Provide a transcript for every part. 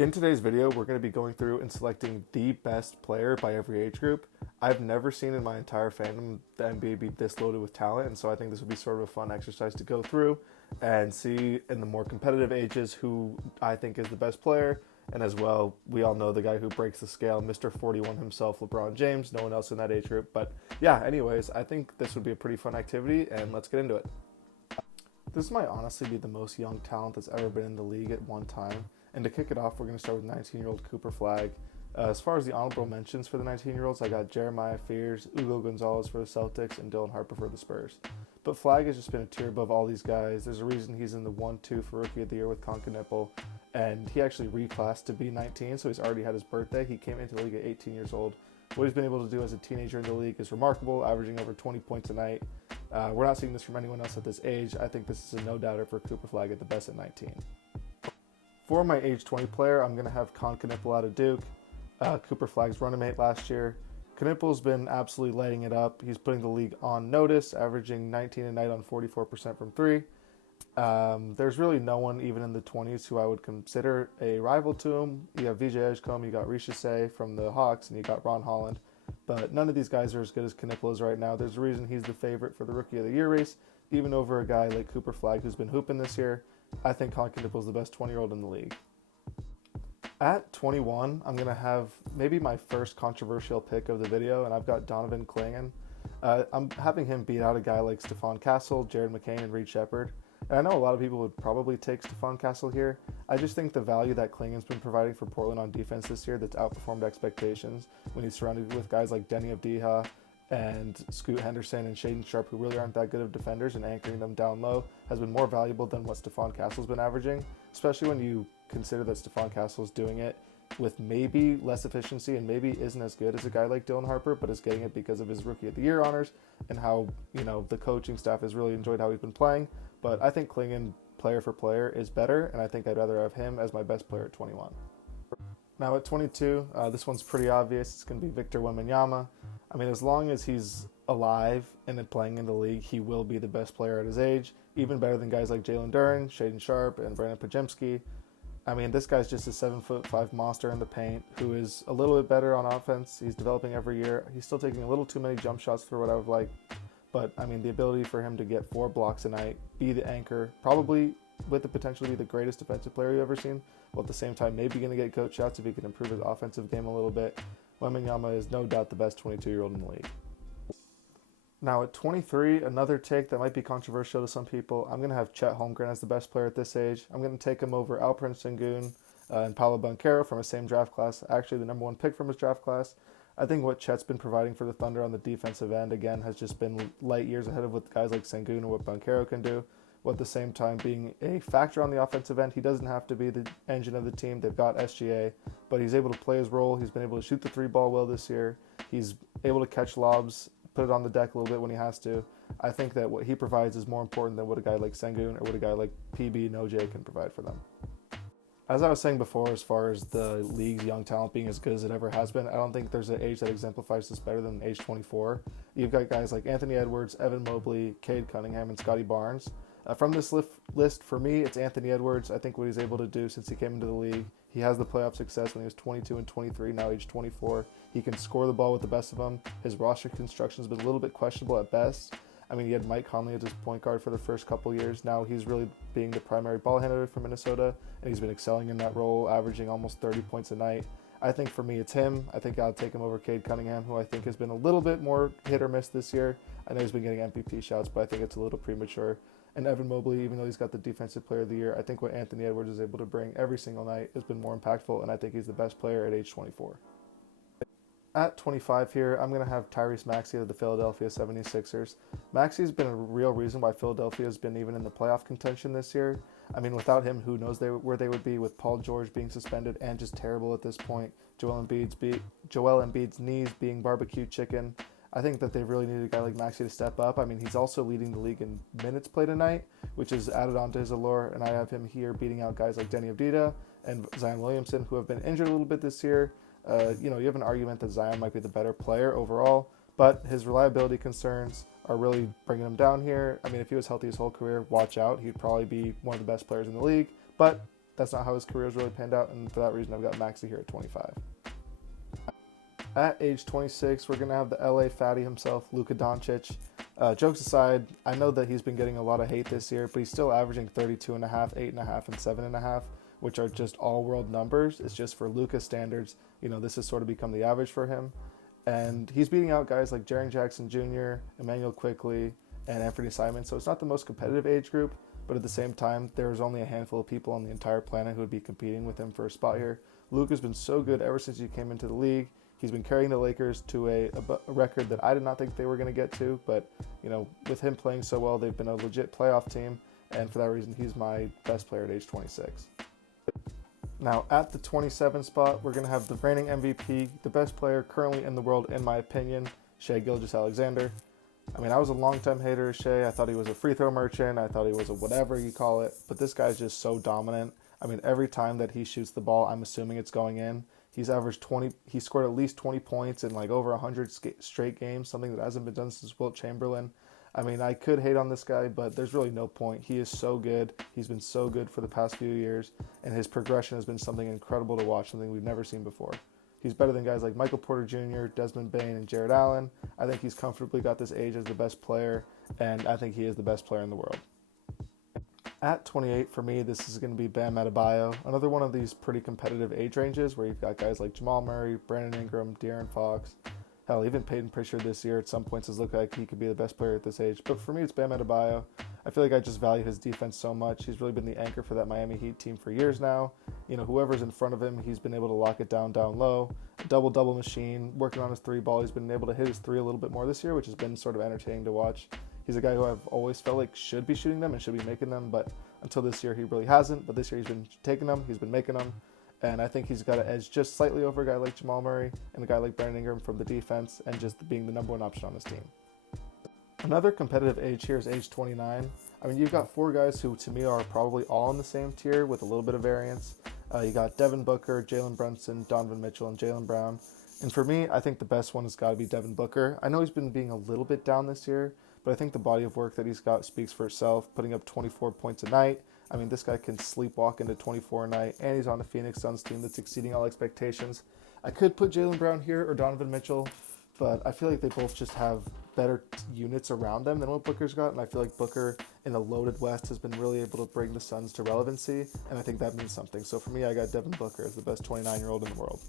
In today's video, we're going to be going through and selecting the best player by every age group. I've never seen in my entire fandom the NBA be this loaded with talent, and so I think this would be sort of a fun exercise to go through and see in the more competitive ages who I think is the best player. And as well, we all know the guy who breaks the scale, Mr. 41 himself, LeBron James, no one else in that age group. But yeah, anyways, I think this would be a pretty fun activity, and let's get into it. This might honestly be the most young talent that's ever been in the league at one time. And to kick it off, we're going to start with 19-year-old Cooper Flag. As far as the honorable mentions for the 19-year-olds, I got Jeremiah Fears, Ugo Gonzalez for the Celtics, and Dylan Harper for the Spurs. But Flag has just been a tier above all these guys. There's a reason he's in the 1-2 for Rookie of the Year with Conca, and he actually reclassed to be 19, so he's already had his birthday. He came into the league at 18 years old. What he's been able to do as a teenager in the league is remarkable, averaging over 20 points a night. We're not seeing this from anyone else at this age. I think this is a no-doubter for Cooper Flag at the best at 19. For my age 20 player, I'm going to have Conca out of Duke, Cooper Flag's running mate last year. Knipple's been absolutely lighting it up. He's putting the league on notice, averaging 19 a night on 44% from three. There's really no one even in the 20s who I would consider a rival to him. You have VJ Edgecombe, you got Richesay from the Hawks, and you got Ron Holland. But none of these guys are as good as Knipple is right now. There's a reason he's the favorite for the Rookie of the Year race, even over a guy like Cooper Flag who's been hooping this year. I think Colin Knipple's the best 20-year-old in the league. At 21, I'm going to have maybe my first controversial pick of the video, and I've got Donovan Clingan. I'm having him beat out a guy like Stephon Castle, Jared McCain, and Reed Shepherd. And I know a lot of people would probably take Stephon Castle here. I just think the value that Clingan's been providing for Portland on defense this year that's outperformed expectations when he's surrounded with guys like Denny Avdija and Scoot Henderson and Shaden Sharp, who really aren't that good of defenders, and anchoring them down low has been more valuable than what Stephon Castle's been averaging, especially when you consider that Stephon Castle's doing it with maybe less efficiency and maybe isn't as good as a guy like Dylan Harper, but is getting it because of his Rookie of the Year honors and how, the coaching staff has really enjoyed how he's been playing. But I think Clingan, player for player, is better, and I think I'd rather have him as my best player at 21. Now at 22, this one's pretty obvious. It's going to be Victor Wembanyama. I mean, as long as he's alive and playing in the league, he will be the best player at his age, even better than guys like Jalen Duren, Shaden Sharp, and Brandon Podziemski. I mean, this guy's just a 7'5" monster in the paint who is a little bit better on offense. He's developing every year. He's still taking a little too many jump shots for what I would like. But, I mean, the ability for him to get 4 blocks a night, be the anchor, probably with the potential to be the greatest defensive player you've ever seen, while at the same time maybe going to get coach shots if he can improve his offensive game a little bit. Wembanyama is no doubt the best 22-year-old in the league. Now at 23, another take that might be controversial to some people, I'm going to have Chet Holmgren as the best player at this age. I'm going to take him over Alperen Sengun and Paolo Banchero from his same draft class, actually the number 1 pick from his draft class. I think what Chet's been providing for the Thunder on the defensive end, again, has just been light years ahead of what guys like Sengun and what Banchero can do, while at the same time being a factor on the offensive end. He doesn't have to be the engine of the team. They've got SGA, but he's able to play his role. He's been able to shoot the 3-ball well this year. He's able to catch lobs, put it on the deck a little bit when he has to. I think that what he provides is more important than what a guy like Sengun or what a guy like PB and OJ can provide for them. As I was saying before, as far as the league's young talent being as good as it ever has been, I don't think there's an age that exemplifies this better than age 24. You've got guys like Anthony Edwards, Evan Mobley, Cade Cunningham, and Scotty Barnes. From this list, for me, it's Anthony Edwards. I think what he's able to do since he came into the league, he has the playoff success when he was 22 and 23, now age 24. He can score the ball with the best of them. His roster construction has been a little bit questionable at best. I mean, he had Mike Conley as his point guard for the first couple years. Now he's really being the primary ball handler for Minnesota, and he's been excelling in that role, averaging almost 30 points a night. I think for me, it's him. I think I'll take him over Cade Cunningham, who I think has been a little bit more hit or miss this year. I know he's been getting MVP shots, but I think it's a little premature. And Evan Mobley, even though he's got the Defensive Player of the Year, I think what Anthony Edwards is able to bring every single night has been more impactful, and I think he's the best player at age 24. At 25 here, I'm going to have Tyrese Maxey of the Philadelphia 76ers. Maxey's been a real reason why Philadelphia has been even in the playoff contention this year. I mean, without him, who knows where they would be with Paul George being suspended and just terrible at this point. Joel Embiid's knees being barbecue chicken. I think that they really needed a guy like Maxey to step up. I mean, he's also leading the league in minutes played a night, which is added on to his allure, and I have him here beating out guys like Denny Avdija and Zion Williamson, who have been injured a little bit this year. You have an argument that Zion might be the better player overall, but his reliability concerns are really bringing him down here. I mean, if he was healthy his whole career, watch out. He'd probably be one of the best players in the league, but that's not how his career has really panned out, and for that reason, I've got Maxey here at 25. At age 26, we're going to have the LA fatty himself, Luka Doncic. Jokes aside, I know that he's been getting a lot of hate this year, but he's still averaging 32.5, 8.5, and 7.5, which are just all-world numbers. It's just for Luka standards. This has sort of become the average for him. And he's beating out guys like Jaren Jackson Jr., Emmanuel Quickley, and Anthony Simons. So it's not the most competitive age group, but at the same time, there's only a handful of people on the entire planet who would be competing with him for a spot here. Luka's been so good ever since he came into the league. He's been carrying the Lakers to a record that I did not think they were going to get to, but with him playing so well, they've been a legit playoff team, and for that reason, he's my best player at age 26. Now, at the 27 spot, we're going to have the reigning MVP, the best player currently in the world, in my opinion, Shai Gilgeous-Alexander. I was a long-time hater of Shai. I thought he was a free throw merchant. I thought he was a whatever you call it, but this guy's just so dominant. Every time that he shoots the ball, I'm assuming it's going in. He's averaged 20. He scored at least 20 points in over 100 straight games, something that hasn't been done since Wilt Chamberlain. I could hate on this guy, but there's really no point. He is so good. He's been so good for the past few years, and his progression has been something incredible to watch, something we've never seen before. He's better than guys like Michael Porter Jr., Desmond Bane, and Jared Allen. I think he's comfortably got this age as the best player, and I think he is the best player in the world. At 28, for me, this is going to be Bam Adebayo, another one of these pretty competitive age ranges where you've got guys like Jamal Murray, Brandon Ingram, De'Aaron Fox. Hell, even Peyton Pritchard this year at some points has looked like he could be the best player at this age. But for me, it's Bam Adebayo. I feel like I just value his defense so much. He's really been the anchor for that Miami Heat team for years now. Whoever's in front of him, he's been able to lock it down low. A double-double machine, working on his three ball. He's been able to hit his three a little bit more this year, which has been sort of entertaining to watch. He's a guy who I've always felt like should be shooting them and should be making them, but until this year he really hasn't. But this year he's been taking them, he's been making them, and I think he's got an edge just slightly over a guy like Jamal Murray and a guy like Brandon Ingram from the defense and just being the number one option on his team. Another competitive age here is age 29. You've got four guys who to me are probably all in the same tier with a little bit of variance. You got Devin Booker, Jalen Brunson, Donovan Mitchell, and Jaylen Brown. And for me, I think the best one has got to be Devin Booker. I know he's been being a little bit down this year, but I think the body of work that he's got speaks for itself, putting up 24 points a night. This guy can sleepwalk into 24 a night, and he's on a Phoenix Suns team that's exceeding all expectations. I could put Jaylen Brown here or Donovan Mitchell, but I feel like they both just have better units around them than what Booker's got, and I feel like Booker in a loaded West has been really able to bring the Suns to relevancy, and I think that means something. So for me, I got Devin Booker as the best 29-year-old in the world.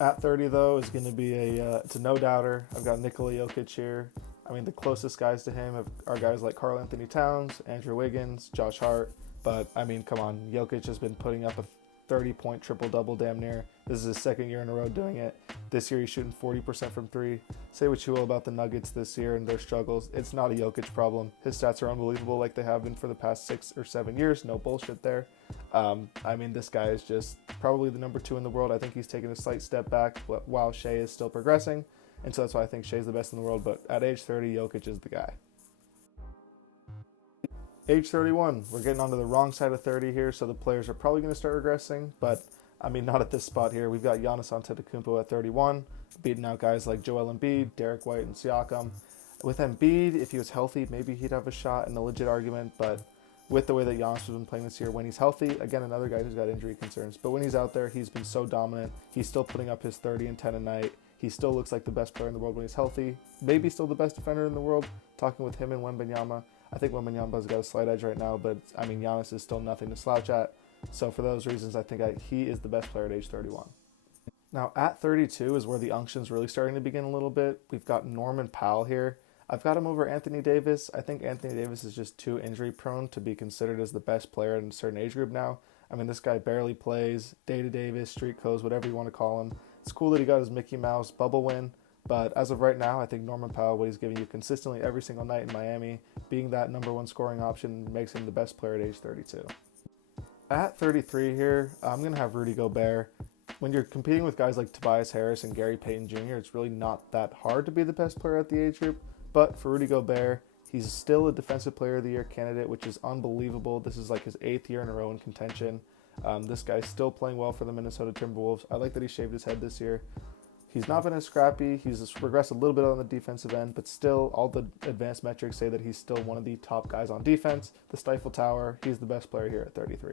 At 30, though, is going to be it's a no-doubter. I've got Nikola Jokic here. The closest guys to him are guys like Karl Anthony Towns, Andrew Wiggins, Josh Hart. But, come on. Jokic has been putting up a 30-point triple-double damn near. This is his second year in a row doing it. This year he's shooting 40% from three. Say what you will about the Nuggets this year and their struggles. It's not a Jokic problem. His stats are unbelievable like they have been for the past 6 or 7 years. No bullshit there. This guy is just probably the number 2 in the world. I think he's taken a slight step back while Shai is still progressing. And so that's why I think Shai's the best in the world. But at age 30, Jokic is the guy. Age 31, we're getting onto the wrong side of 30 here, so the players are probably going to start regressing, but not at this spot here. We've got Giannis Antetokounmpo at 31, beating out guys like Joel Embiid, Derek White, and Siakam. With Embiid, if he was healthy, maybe he'd have a shot in a legit argument, but with the way that Giannis has been playing this year, when he's healthy, again, another guy who's got injury concerns, but when he's out there, he's been so dominant. He's still putting up his 30 and 10 a night. He still looks like the best player in the world when he's healthy. Maybe still the best defender in the world, talking with him and Wembanyama. I think Wembanyama's got a slight edge right now, but Giannis is still nothing to slouch at. So for those reasons, I think he is the best player at age 31. Now at 32 is where the unction's really starting to begin a little bit. We've got Norman Powell here. I've got him over Anthony Davis. I think Anthony Davis is just too injury prone to be considered as the best player in a certain age group now. This guy barely plays, day to Davis, street codes, whatever you want to call him. It's cool that he got his Mickey Mouse bubble win. But as of right now, I think Norman Powell, what he's giving you consistently every single night in Miami, being that number 1 scoring option, makes him the best player at age 32. At 33 here, I'm going to have Rudy Gobert. When you're competing with guys like Tobias Harris and Gary Payton Jr., it's really not that hard to be the best player at the age group. But for Rudy Gobert, he's still a Defensive Player of the Year candidate, which is unbelievable. This is like his 8th year in a row in contention. This guy's still playing well for the Minnesota Timberwolves. I like that he shaved his head this year. He's not been as scrappy. He's regressed a little bit on the defensive end, but still all the advanced metrics say that he's still one of the top guys on defense. The Stifle Tower, he's the best player here at 33.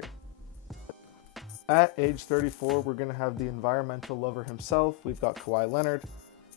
At age 34, we're going to have the environmental lover himself. We've got Kawhi Leonard.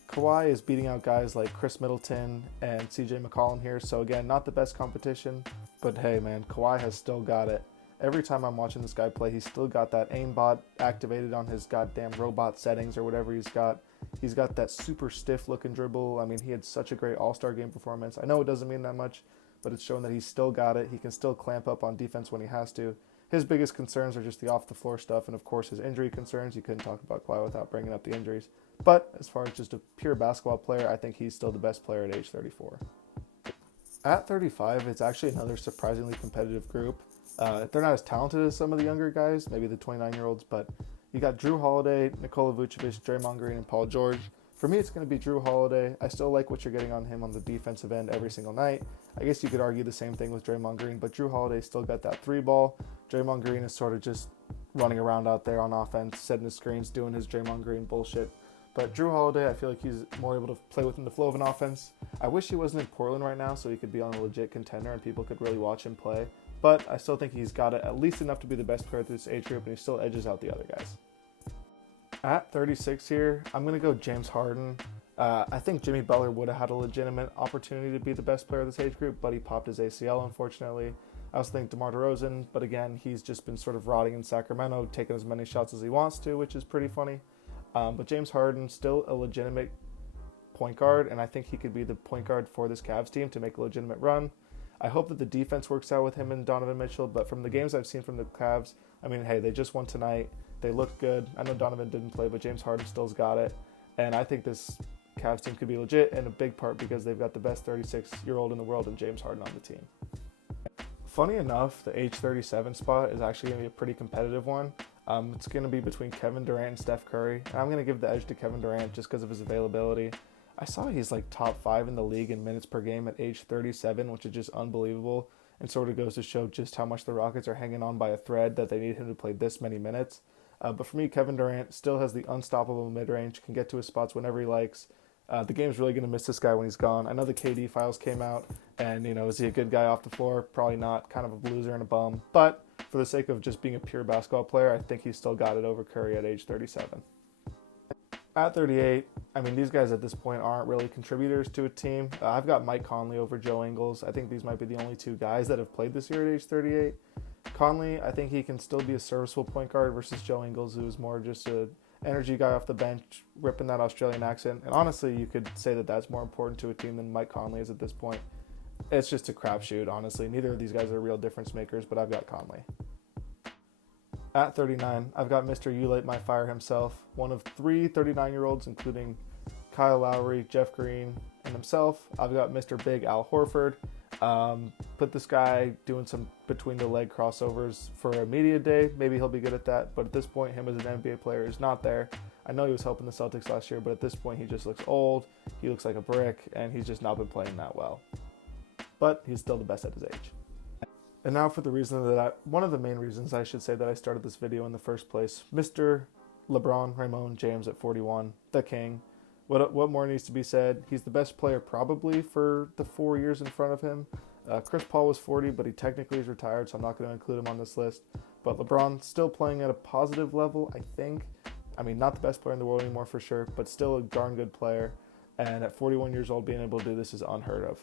Kawhi is beating out guys like Chris Middleton and CJ McCollum here. So again, not the best competition, but hey man, Kawhi has still got it. Every time I'm watching this guy play, he's still got that aimbot activated on his goddamn robot settings or whatever he's got. He's got that super stiff looking dribble. I mean, he had such a great all-star game performance. I know it doesn't mean that much, but it's showing that he's still got it. He can still clamp up on defense when he has to. His biggest concerns are just the off-the-floor stuff and, of course, his injury concerns. You couldn't talk about Kawhi without bringing up the injuries. But as far as just a pure basketball player, I think he's still the best player at age 34. At 35, it's actually another surprisingly competitive group. They're not as talented as some of the younger guys, maybe the 29-year-olds, but you got Drew Holiday, Nikola Vucevic, Draymond Green, and Paul George. For me, it's going to be Drew Holiday. I still like what you're getting on him on the defensive end every single night. I guess you could argue the same thing with Draymond Green, but Drew Holiday still got that three ball. Draymond Green is sort of just running around out there on offense, setting the screens, doing his Draymond Green bullshit. But Drew Holiday, I feel like he's more able to play within the flow of an offense. I wish he wasn't in Portland right now so he could be on a legit contender and people could really watch him play. But I still think he's got it at least enough to be the best player at this age group, and he still edges out the other guys. At 36 here, I'm going to go James Harden. I think Jimmy Butler would have had a legitimate opportunity to be the best player of this age group, but he popped his ACL, unfortunately. I also think DeMar DeRozan, but again, he's just been sort of rotting in Sacramento, taking as many shots as he wants to, which is pretty funny. But James Harden, still a legitimate point guard, and I think he could be the point guard for this Cavs team to make a legitimate run. I hope that the defense works out with him and Donovan Mitchell, but from the games I've seen from the Cavs, I mean, hey, they just won tonight. They looked good. I know Donovan didn't play, but James Harden still's got it. And I think this Cavs team could be legit, in a big part because they've got the best 36-year-old in the world and James Harden on the team. Funny enough, the age 37 spot is actually going to be a pretty competitive one. It's going to be between Kevin Durant and Steph Curry. And I'm going to give the edge to Kevin Durant just because of his availability. I saw he's like top 5 in the league in minutes per game at age 37, which is just unbelievable. And sort of goes to show just how much the Rockets are hanging on by a thread that they need him to play this many minutes. But for me, Kevin Durant still has the unstoppable mid-range, can get to his spots whenever he likes. The game's really going to miss this guy when he's gone. I know the KD files came out, and, is he a good guy off the floor? Probably not. Kind of a loser and a bum. But for the sake of just being a pure basketball player, I think he's still got it over Curry at age 37. At 38, I mean, these guys at this point aren't really contributors to a team. I've got Mike Conley over Joe Ingles. I think these might be the only two guys that have played this year at age 38. Conley, I think he can still be a serviceable point guard versus Joe Ingles, who's more just an energy guy off the bench, ripping that Australian accent. And honestly, you could say that that's more important to a team than Mike Conley is at this point. It's just a crapshoot, honestly. Neither of these guys are real difference makers, but I've got Conley. At 39, I've got Mr. You Light My Fire himself, one of 3 39-year-olds, including Kyle Lowry, Jeff Green, and himself. I've got Mr. Big Al Horford. Put this guy doing some between-the-leg crossovers for a media day. Maybe he'll be good at that, but at this point, him as an NBA player is not there. I know he was helping the Celtics last year, but at this point, he just looks old, he looks like a brick, and he's just not been playing that well. But he's still the best at his age. And now for the reason that one of the main reasons I should say that I started this video in the first place, Mr. LeBron Raymond James at 41, the king. What more needs to be said? He's the best player probably for the 4 years in front of him. Chris Paul was 40, but he technically is retired, so I'm not going to include him on this list. But LeBron still playing at a positive level, I think. I mean, not the best player in the world anymore for sure, but still a darn good player. And at 41 years old, being able to do this is unheard of.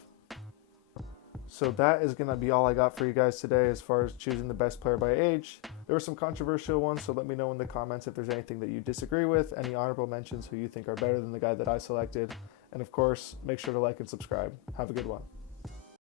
So that is going to be all I got for you guys today as far as choosing the best player by age. There were some controversial ones, so let me know in the comments if there's anything that you disagree with, any honorable mentions who you think are better than the guy that I selected. And of course, make sure to like and subscribe. Have a good one.